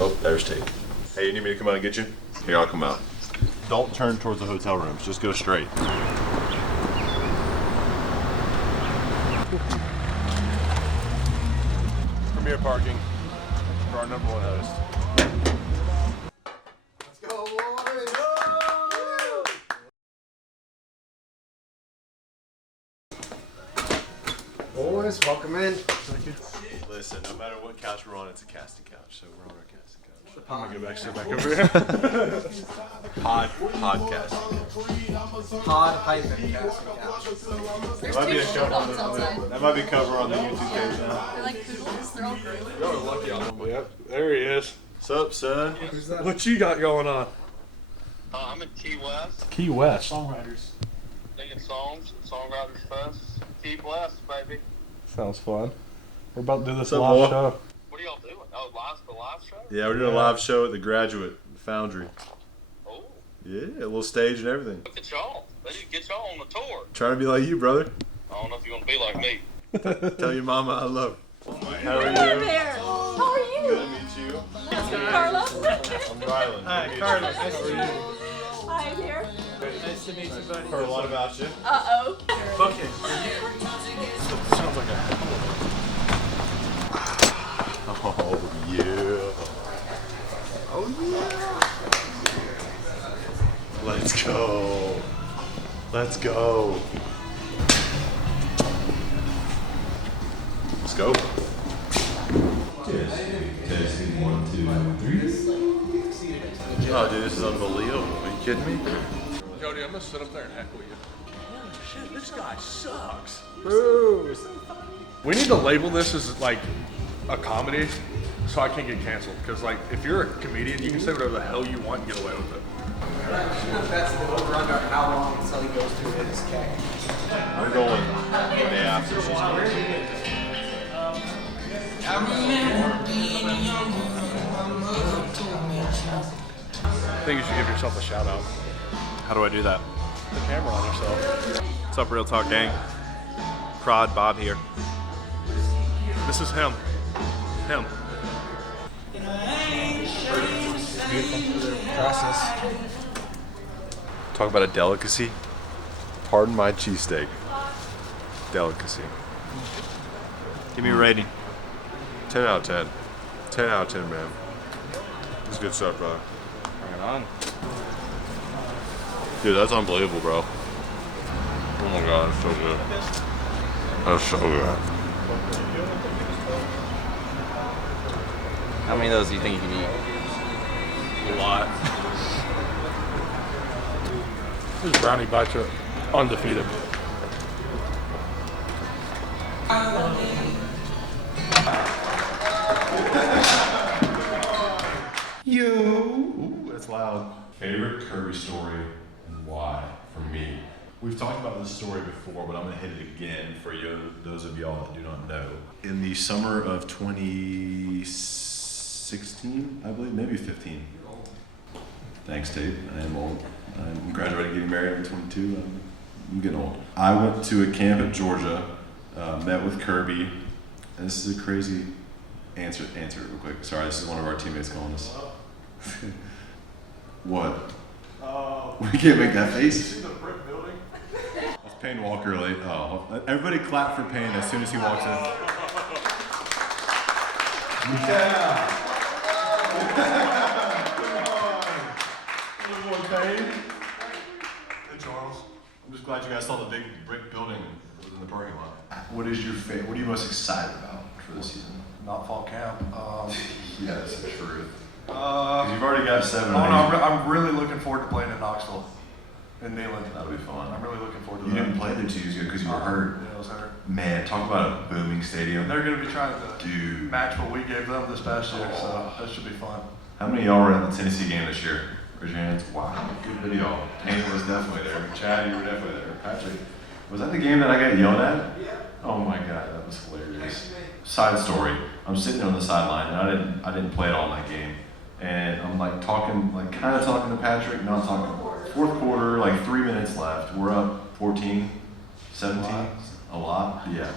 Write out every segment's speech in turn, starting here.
Oh, there's Tate. Hey, you need me to come out and get you? Here, I'll come out. Don't turn towards the hotel rooms. Just go straight. Premier parking for our #1 host. Let's go, boys! Boys, welcome in. Listen, no matter what couch we're on, it's a casting couch, so we're on our casting couch. I'm gonna go sit back over here. Podcast. Pod-casting couch. That might be a cover on the, that might be cover on the YouTube page now. They're like poodles. They're all great. Y'all are lucky on them. Yep, there he is. What's up, son? Who's that? What you got going on? I'm in Key West, Key West. Songwriters. singing songs, Songwriters Fest. Key West, baby. Sounds fun. We're about to do this What's up, live boy? show. What are y'all doing? Oh, the live show? Yeah, we're doing a live show at the Graduate Foundry. Oh, Yeah, a little stage and everything. look at y'all. They need to get y'all on the tour. Trying to be like you, brother. I don't know if you're going to be like me. Tell your mama I love her. How are Hello you? there. How are you? Good to meet you. Carlos. I'm Rylan. Hi, Carlos. Nice to meet you. Hi there. Nice to meet you, buddy. Heard a lot about you. Uh-oh. Bucket. Sounds like a Oh, yeah. Oh, yeah. Let's go. Let's go. Let's go. Testing 1, 2, 3. Oh, dude, this is unbelievable. Are you kidding me? Jody, I'm gonna sit up there and heckle you. Holy shit, this guy sucks. Boo. We need to label this as like a comedy so I can't get canceled. Because like if you're a comedian, you can say whatever the hell you want and get away with it. That's the over-under how long until he goes through his cake. We're going the day after she's going. I think you should give yourself a shout out. How do I do that? The camera on yourself. What's up, Real Talk Gang? Prod Bob here. This is him. Him. Process. Talk about a delicacy. Pardon my cheesesteak. Delicacy. Give me a rating. 10 out of 10. 10 out of 10, man. This is good stuff, brother. Bring it on. Dude, that's unbelievable, bro. Oh my god, it's so good. That's so good. How many of those do you think you can eat? A lot. This brownie bites are undefeated. Ooh, that's loud. Favorite Kirby story and why for me? We've talked about this story before, but I'm going to hit it again for you, those of y'all that do not know. In the summer of 2016, I believe, maybe 15. Thanks, Tate. I am old. I'm graduating, getting married. I'm 22. I'm getting old. I went to a camp at Georgia, met with Kirby, and this is a crazy answer it real quick. Sorry, this is one of our teammates calling us. What? We can't make that face. See the brick building? That's Payne Walker late. Oh, everybody clap for Payne as soon as he walks in. Yeah. Good boy, Payne. Hey, Charles. I'm just glad you guys saw the big brick building that was in the parking lot. What is your favorite? What are you most excited about for this season? Not fall camp. Yeah, that's the truth. 'Cause you've already got 7 Oh, or 8. no, I'm really looking forward to playing in Knoxville, in Neyland. That'll be fun. I'm really looking forward to You that. didn't play there 2 years ago because you were hurt. Yeah, I was hurt. Man, talk about a booming stadium. They're going to be trying to Dude. match what we gave them this past year, so that should be fun. How many of y'all were in the Tennessee game this year? Raise your hands. Wow, good video. Payne was definitely there. Chad, you were definitely there. Patrick, was that the game that I got yelled at? Yeah. Oh my god, that was hilarious. Side story: I'm sitting on the sideline, and I didn't play at all in that game, and I'm like talking, like kind of talking to Patrick, not talking. Fourth quarter, like 3 minutes left. We're up 14, 17, a lot, yeah.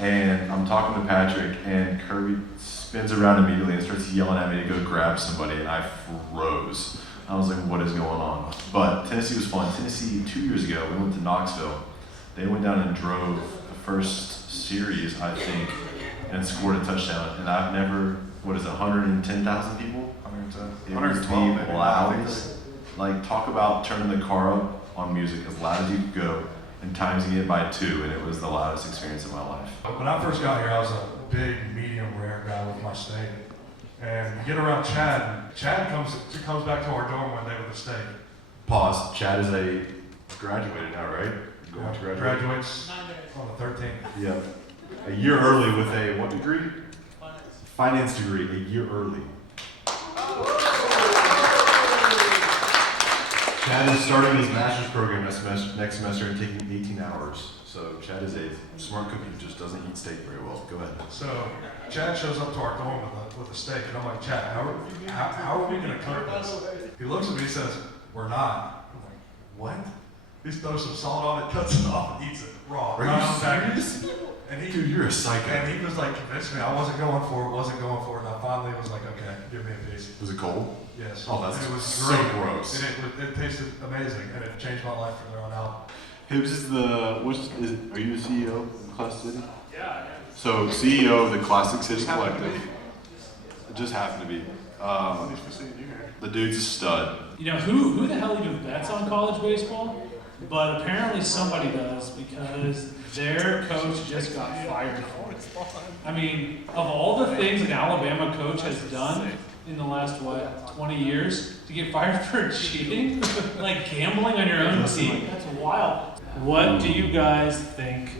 And I'm talking to Patrick, and Kirby spins around immediately and starts yelling at me to go grab somebody, and I froze. I was like, what is going on? But Tennessee was fun. Tennessee, 2 years ago, we went to Knoxville. They went down and drove the first series, I think, and scored a touchdown. And I've never, 110,000 people? 110. It was 112 maybe. the loudest. Like, talk about turning the car up on music as loud as you could go and timesing it by 2, and it was the loudest experience of my life. When I first got here, I was a big, medium rare guy with my steak. And you get around Chad, and Chad comes back to our dorm one day with a steak. Pause. Chad is graduated now, right? Going to graduate. Graduates on the 13th. Yep. A year early with a what degree? Finance degree, a year early. Chad is starting his master's program next semester and taking 18 hours. So Chad is a smart cookie who just doesn't eat steak very well. Go ahead. So Chad shows up to our dorm with a steak, and I'm like, Chad, how are we going to cook this? He looks at me and says, we're not. I'm like, what? He throws some salt on it, cuts it off, and eats it raw. Are you serious? And Dude, you're a psycho. And he was like, convinced me. I wasn't going for it, and I finally was like, okay, give me a piece. Was it cold? Yes. Oh, that's and it was so great. gross. And it tasted amazing, and it changed my life from there on out. Hibbs is are you the CEO of Classic City? Yeah. So CEO of the Classic City Collective. It just happened to be. The dude's a stud. You know, who the hell even bets on college baseball? But apparently somebody does, because their coach just got fired for it. I mean, of all the things an Alabama coach has done in the last, 20 years, to get fired for cheating, like gambling on your own team, that's wild. What do you guys think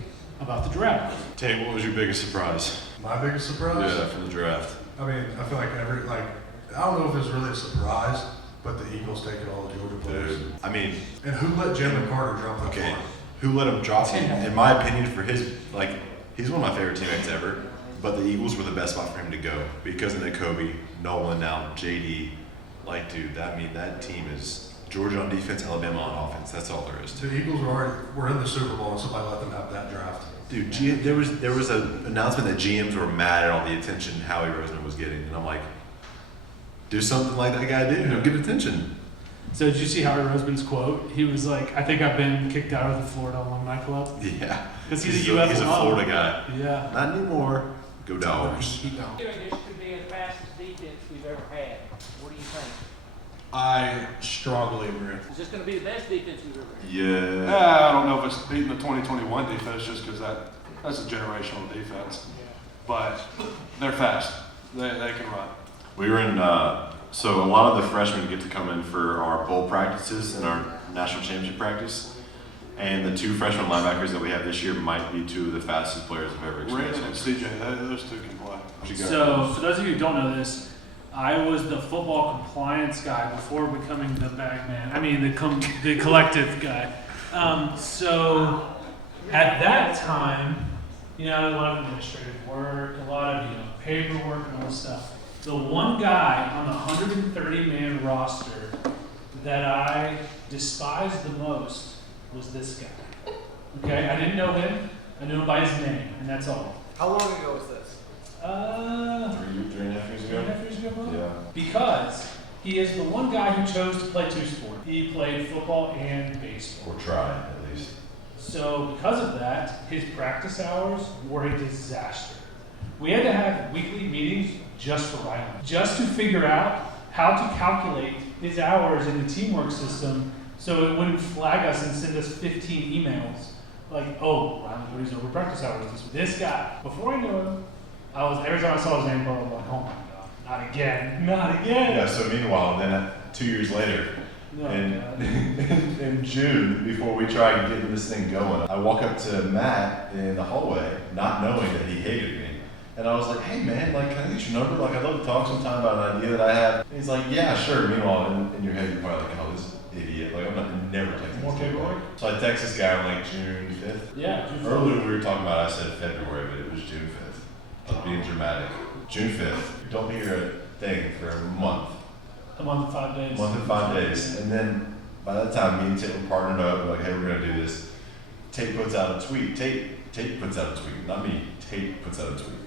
about the draft? Tate, what was your biggest surprise? My biggest surprise? Yeah, from the draft. I mean, I feel like I don't know if it's really a surprise, but the Eagles taking all the Georgia players. Dude, I mean, And who let Jalen Carter drop that okay, far? who let him drop him? In my opinion, for he's one of my favorite teammates ever. But the Eagles were the best spot for him to go because of the Kobe, Nolan, now JD. Like, dude, that team is Georgia on defense, Alabama on offense. That's all there is to it. The Eagles were in the Super Bowl, and somebody let them have that draft. Dude, there was an announcement that GMs were mad at all the attention Howie Roseman was getting, and I'm like, do something like that guy did, get attention. So did you see Howie Roseman's quote? He was like, I think I've been kicked out of the Florida Alumni Club. Yeah, Because he's a UF He's a alum. Florida guy. Yeah. Not anymore. Go Dogs. This could be the fastest defense we've ever had. What do you think? I strongly agree. Is this going to be the best defense we've ever had? Yeah. I don't know if it's beating the 2021 defense just because that's a generational defense. But they're fast. They can run. We were in, so a lot of the freshmen get to come in for our bowl practices and our national championship practice. And the 2 freshman linebackers that we have this year might be 2 of the fastest players I've ever Brandon and experienced. CJ, those 2 can play. So for those of you who don't know this, I was the football compliance guy before becoming the bag man. I mean, the collective guy. So at that time, a lot of administrative work, a lot of paperwork and all this stuff. The one guy on the 130-man roster that I despised the most was this guy. Okay, I didn't know him. I knew him by his name, and that's all. How long ago was this? 3.5 years ago? 3.5 years ago, probably? Yeah. Because he is the one guy who chose to play 2 sports. He played football and baseball. Or try, at least. So because of that, his practice hours were a disaster. We had to have weekly meetings just for Ryan, just to figure out how to calculate his hours in the teamwork system so it wouldn't flag us and send us 15 emails like, oh, Ryan put his over practice hours. This guy, before I knew him, every time I saw his name, I was like, oh my God, not again. Yeah, so meanwhile, then 2 years later, in June, before we tried getting this thing going, I walk up to Matt in the hallway, not knowing that he hated me. And I was like, hey man, can I get your number? I'd love to talk sometime about an idea that I have. And he's like, yeah, sure. Meanwhile, in your head, you're probably like, oh, this idiot. I'm never texting More this guy. paperwork? So I text this guy on June 5th. Yeah, June 5th. Earlier we were talking about, I said February, but it was June 5th. I was being dramatic. June 5th. Don't hear a thing for a month. A month and 5 days. A month and 5 days. And then by that time, me and Tate were partnered up. We're like, hey, we're going to do this. Tate puts out a tweet. Tate puts out a tweet. Not me. Tate puts out a tweet.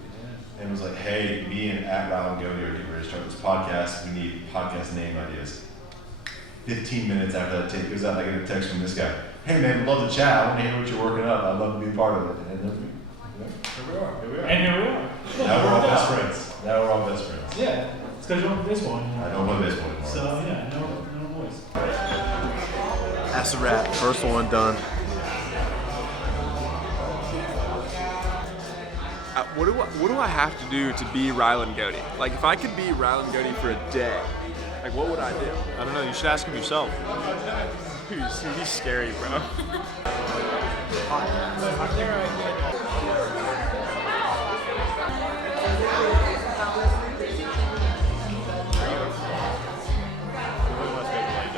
and was like, "Hey, me and Rylan Goody are getting ready to start this podcast. We need podcast name ideas." 15 minutes after that tape goes out, I get a text from this guy. "Hey man, love to chat. I want to hear what you're working up. I'd love to be a part of it." And then here we are. Here we are. And here we are. Now we're all best friends. Now we're all best friends. Yeah, it's because you don't play baseball anymore. I don't play baseball anymore. So yeah, no voice. That's a wrap. First one done. What do I have to do to be Rylan Goody? Like, if I could be Rylan Goody for a day, like, what would I do? I don't know. You should ask him yourself. He's scary, bro.